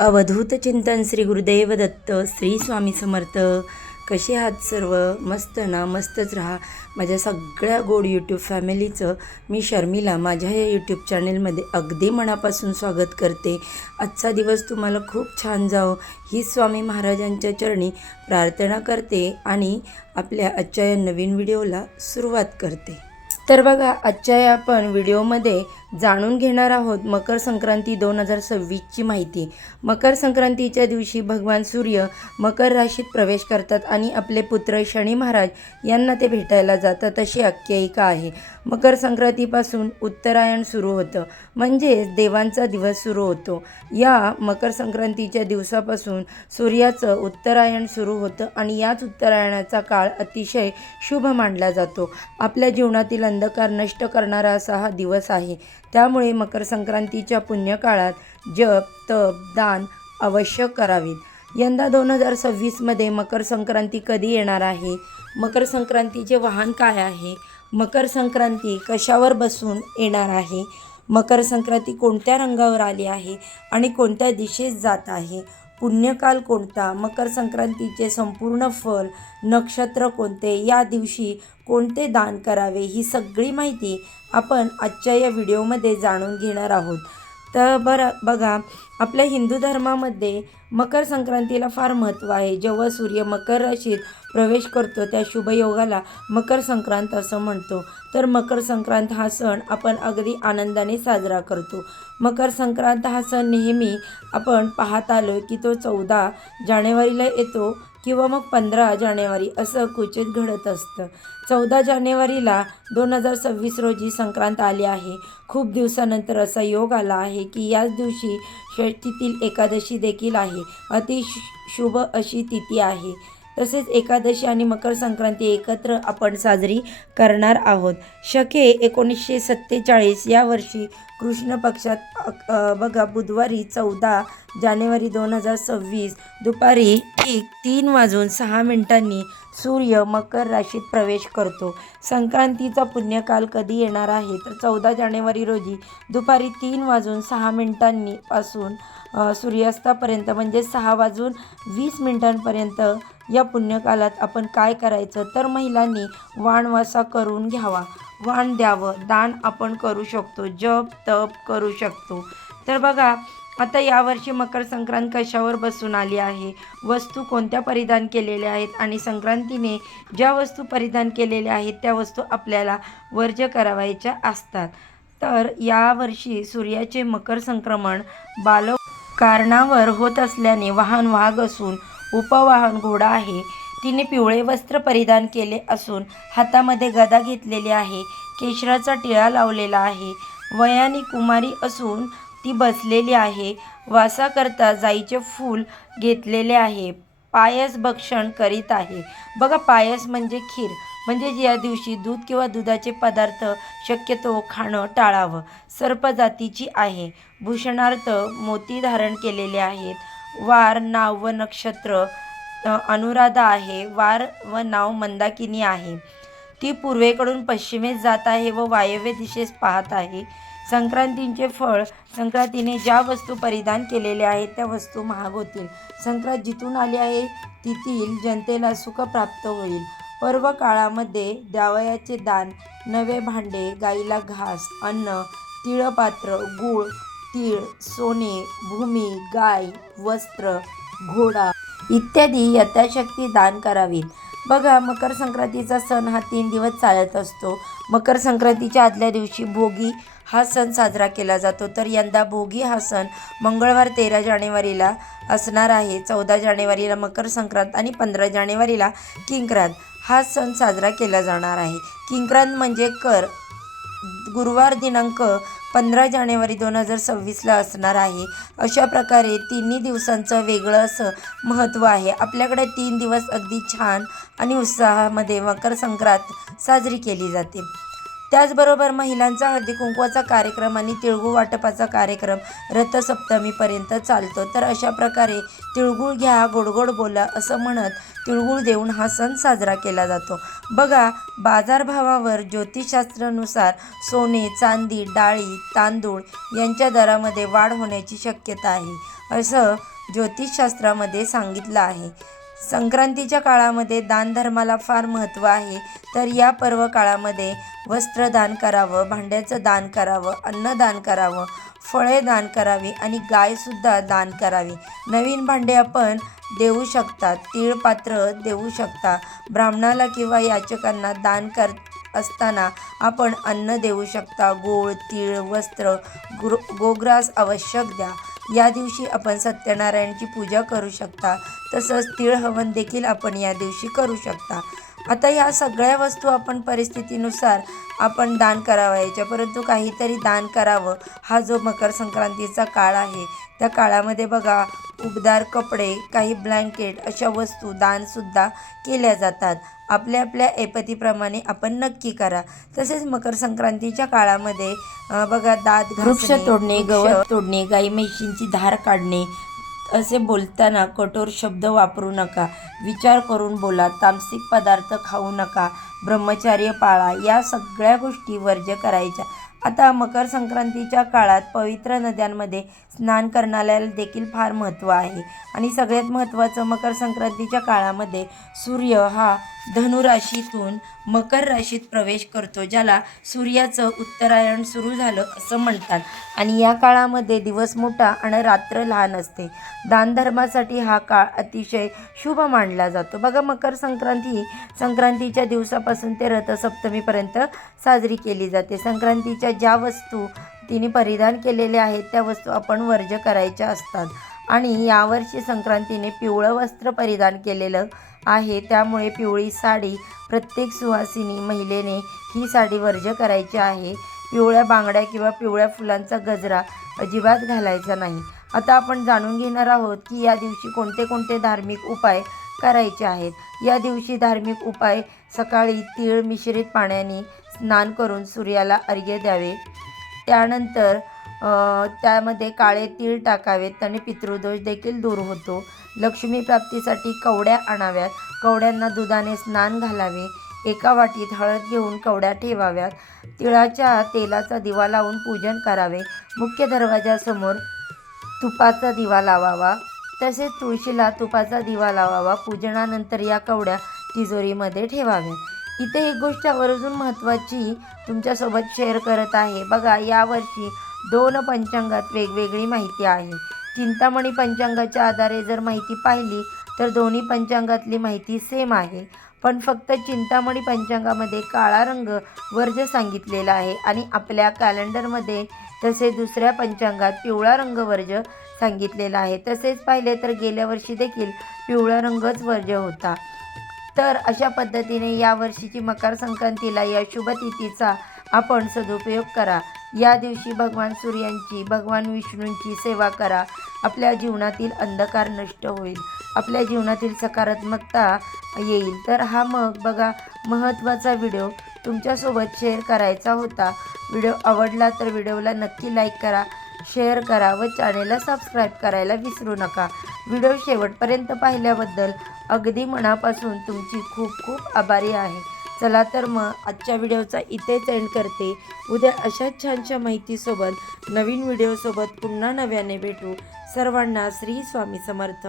अवधूत चिंतन श्री गुरुदेव दत्त श्री स्वामी समर्थ. कसे आहात सर्व? मस्त ना? मस्तच राहा. माझ्या सगळ्या गोड यूट्यूब फॅमिलीचं मी शर्मिला माझ्या या यूट्यूब चॅनेलमध्ये अगदी मनापासून स्वागत करते. आजचा दिवस तुम्हाला खूप छान जावो ही स्वामी महाराजांच्या चरणी प्रार्थना करते आणि आपल्या आजच्या या नवीन व्हिडिओला सुरुवात करते. तर बघा, आजच्या या आपण व्हिडिओमध्ये जाणून घेणार आहोत मकर संक्रांती 2026ची माहिती. मकर संक्रांतीच्या दिवशी भगवान सूर्य मकर राशीत प्रवेश करतात आणि आपले पुत्र शनी महाराज यांना ते भेटायला जातात अशी आख्यायिका आहे. मकर संक्रांतीपासून उत्तरायण सुरू होतं, म्हणजेच देवांचा दिवस सुरू होतो. या मकर संक्रांतीच्या दिवसापासून सूर्याचं उत्तरायण सुरू होतं आणि याच उत्तरायणाचा काळ अतिशय शुभ मानला जातो. आपल्या जीवनातील अंधकार नष्ट करणारा असा हा दिवस आहे. त्यामुळे मकर संक्रांतीच्या पुण्यकाळात जप, तप, दान अवश्य करावीत. यंदा 2026मध्ये मकर संक्रांती कधी येणार आहे? मकर संक्रांतीचे वाहन काय आहे? मकर संक्रांती कशावर बसून येणार आहे? मकर संक्रांती कोणत्या रंगावर आली आहे आणि कोणत्या दिशेस जात आहे? पुण्यकाल कोणता? मकर संक्रांतीचे संपूर्ण फल, नक्षत्र कोणते? या दिवशी कोणते दान करावे? ही सगळी माहिती आपण आजच्या या व्हिडिओमध्ये जाणून घेणार आहोत. तर बघा, आपल्या हिंदू धर्मामध्ये मकर संक्रांतीला फार महत्त्व आहे. जेव्हा सूर्य मकर राशीत प्रवेश करतो त्या शुभयोगाला मकर संक्रांत असं म्हणतो. तर मकर संक्रांत हा सण आपण अगदी आनंदाने साजरा करतो. मकर संक्रांत हा सण नेहमी आपण पाहत आलो की तो 14 जानेवारीला येतो किंवा मग 15 जानेवारी असं क्वचित घडत असतं. 14 जानेवारीला 2026 रोजी संक्रांत आली आहे. खूप दिवसानंतर असा योग आला आहे की याच दिवशी षष्ठीतील एकादशी देखील आहे. शुभ अशी तिथी आहे. तसेच एकादशी आणि मकर संक्रांती एकत्र आपण साजरी करणार आहोत. शके 1947 या वर्षी कृष्ण पक्षात बघा बुधवारी 14 जानेवारी 2026 दुपारी 3:06 सूर्य मकर राशीत प्रवेश करतो. संक्रांतीचा पुण्यकाल कधी येणार आहे? तर 14 जानेवारी रोजी दुपारी 3:06 पासून सूर्यास्तापर्यंत म्हणजे 6:20 या पुण्यकालात आपण काय करायचं? तर महिलांनी वाणवसा करून घ्यावा, वाण द्यावं, दान आपण करू शकतो, जप तप करू शकतो. तर बघा, आता यावर्षी मकर संक्रांत कशावर बसून आली आहे? वस्तू कोणत्या परिधान केलेल्या आहेत आणि संक्रांतीने ज्या वस्तू परिधान केलेल्या आहेत त्या वस्तू आपल्याला वर्ज्य करावायच्या असतात. तर यावर्षी सूर्याचे मकर संक्रमण बालकारणावर होत असल्याने वाहन वाघ असून उपवाहन घोडा आहे. तिने पिवळे वस्त्र परिधान केले असून हातामध्ये गदा घेतलेली आहे. केशराचा टिळा लावलेला आहे. वयाने कुमारी असून ती बसलेली आहे. वासाकरता जाईचे फूल घेतलेले आहे. पायस भक्षण करीत आहे. बघा, पायस म्हणजे खीर, म्हणजे या दिवशी दूध किंवा दुधाचे पदार्थ शक्यतो खाणं टाळावं. सर्प जातीची आहे. भूषणार्थ मोती धारण केलेले आहेत. वार, नाव व नक्षत्र अनुराधा आहे. वार व नाव मंदाकिनी आहे. ती पूर्वेकडून पश्चिमेस जात आहे व वायव्य दिशेस पाहत आहे. संक्रांतीचे फळ, संक्रांतीने ज्या वस्तू परिधान केलेल्या आहेत त्या वस्तू महाग होतील. संक्रांत जिथून आली आहे तेथील जनतेला सुख प्राप्त होईल. पर्व काळामध्ये द्यावयाचे दान, नवे भांडे, गाईला घास, अन्न, तिळपात्र, गूळ, तीळ, सोने, भूमी, गाय, वस्त्र, घोडा इत्यादी यथाशक्ती दान करावीत. बघा, मकर संक्रांतीचा सण हा 3 दिवस चालत असतो. मकर संक्रांतीच्या आदल्या दिवशी भोगी हा सण साजरा केला जातो. तर यंदा भोगी हा सण मंगळवार 13 जानेवारीला असणार आहे. 14 जानेवारीला मकर संक्रांत आणि 15 जानेवारीला किंक्रांत हा सण साजरा केला जाणार आहे. किंक्रांत म्हणजे कर गुरुवार दिनांक 15 जानेवारी 2026ला असणार आहे. अशा प्रकारे तिन्ही दिवसांचं वेगळं असं महत्त्व आहे. आपल्याकडे 3 दिवस अगदी छान आणि उत्साहामध्ये मकर संक्रांत साजरी केली जाते. त्याचबरोबर महिलांचा हळदी कुंकवाचा कार्यक्रम आणि तिळगुळ वाटपाचा कार्यक्रम रथसप्तमीपर्यंत चालतो. तर अशा प्रकारे तिळगुळ घ्या, गोड गोड बोला असं म्हणत तिळगुळ देऊन हा सण साजरा केला जातो. बघा, बाजारभावावर ज्योतिषशास्त्रानुसार सोने, चांदी, डाळी, तांदूळ यांच्या दरामध्ये वाढ होण्याची शक्यता आहे असं ज्योतिषशास्त्रामध्ये सांगितलं आहे. संक्रांतीच्या काळामध्ये दानधर्माला फार महत्त्व आहे. तर या पर्व काळामध्ये वस्त्रदान करावं, भांड्याचं दान करावं, अन्नदान करावं, फळे दान करावी आणि गायसुद्धा दान करावी. नवीन भांडे आपण देऊ शकता, तीळपात्र देऊ शकता. ब्राह्मणाला किंवा याचकांना दान असताना आपण अन्न देऊ शकता. गोळ, तीळ, वस्त्र, गोग्रास आवश्यक द्या. या दिवशी आपण सत्यनारायणची पूजा करू शकता. तसंच तीळ हवन देखील आपण या दिवशी करू शकता. आता या सगळ्या वस्तू आपण परिस्थितीनुसार आपण दान करावायच्या, परंतु काहीतरी दान करावं. हा जो मकर संक्रांतीचा काळ आहे त्या काळामध्ये बघा, उबदार कपडे, काही ब्लँकेट अशा वस्तू दानसुद्धा केल्या जातात. आपल्या आपल्या ऐपतीप्रमाणे आपण नक्की करा. तसेच मकर संक्रांतीच्या काळामध्ये बघा, दात वृक्ष तोडणे, गवत तोडणे, गाई म्हशींची धार काढणे असे बोलताना कठोर शब्द वापरू नका. विचार करून बोला. तामसिक पदार्थ खाऊ नका. ब्रह्मचर्य पाळा. या सगळ्या गोष्टी वर्ज्य करायच्या. आता मकर संक्रांतीच्या काळात पवित्र नद्यांमध्ये स्नान करण्याला देखील फार महत्त्व आहे. आणि सगळ्यात महत्त्वाचं, मकर संक्रांतीच्या काळामध्ये सूर्य हा धनुराशीतून मकर राशीत प्रवेश करतो, ज्याला सूर्याचं उत्तरायण सुरू झालं असं म्हणतात. आणि या काळामध्ये दिवस मोठा आणि रात्र लहान असते. दानधर्मासाठी हा काळ अतिशय शुभ मानला जातो. बघा, मकर संक्रांतीच्या दिवसापासून ते रथसप्तमीपर्यंत साजरी केली जाते. संक्रांतीच्या ज्या वस्तू तिने परिधान केलेल्या आहेत त्या वस्तू आपण वर्ज्य करायच्या असतात. आणि यावर्षी संक्रांतीने पिवळं वस्त्र परिधान केलेलं आहे, त्यामुळे पिवळी साडी प्रत्येक सुवासिनी महिलेने ही साडी वर्ज्य करायची आहे. पिवळ्या बांगड्या किंवा पिवळ्या फुलांचा गजरा अजिबात घालायचा नाही. आता आपण जाणून घेणार आहोत की या दिवशी कोणते कोणते धार्मिक उपाय करायचे आहेत. या दिवशी धार्मिक उपाय: सकाळी तीळ मिश्रित पाण्याने स्नान करून सूर्याला अर्घ्य द्यावे. त्यानंतर त्यामध्ये काळे तीळ टाकावेत, त्याने पितृदोष देखील दूर होतो. लक्ष्मी प्राप्तीसाठी कवड्या आणाव्यात. कवड्यांना दुधाने स्नान घालावे. एका वाटीत हळद घेऊन कवड्या ठेवाव्यात. तिळाच्या तेलाचा दिवा लावून पूजन करावे. मुख्य दरवाजासमोर तुपाचा दिवा लावावा. तसेच तुळशीला तुपाचा दिवा लावावा. पूजनानंतर या कवड्या तिजोरीमध्ये ठेवाव्या. इथे एक गोष्ट आवर्जून महत्त्वाची तुमच्यासोबत शेअर करत आहे. बघा, यावर्षी 2 पंचांगात वेगवेगळी माहिती आहे. चिंतामणी पंचांगाच्या आधारे जर माहिती पाहिली तर दोन्ही पंचांगातली माहिती सेम आहे. पण फक्त चिंतामणी पंचांगामध्ये काळा रंग वर्ज्य सांगितलेला आहे आणि आपल्या कॅलेंडरमध्ये तसे दुसऱ्या पंचांगात पिवळा रंग वर्ज्य सांगितलेला आहे. तसेच पाहिले तर गेल्या वर्षी देखील पिवळा रंगच वर्ज्य होता. तर अशा पद्धतीने यावर्षीची मकर संक्रांतीला या शुभ तिथीचा आपण सदुपयोग करा. या दिवशी भगवान सूर्यांची, भगवान विष्णूंची सेवा करा. आपल्या जीवनातील अंधकार नष्ट होईल. आपल्या जीवनातील सकारात्मकता येईल. तर हा बघा, महत्त्वाचा व्हिडिओ तुमच्यासोबत शेअर करायचा होता. व्हिडिओ आवडला तर व्हिडिओला नक्की लाईक करा, शेअर करा व चॅनेलला सबस्क्राईब करायला विसरू नका. व्हिडिओ शेवटपर्यंत पाहिल्याबद्दल अगदी मनापासून तुमची खूप खूप आभारी आहे. चला तर मग आजच्या व्हिडिओचा इथेच एंड करते. उद्या अशाच छानशा माहितीसोबत, नवीन व्हिडिओसोबत पुन्हा नव्याने भेटू. सर्वांना श्री स्वामी समर्थ.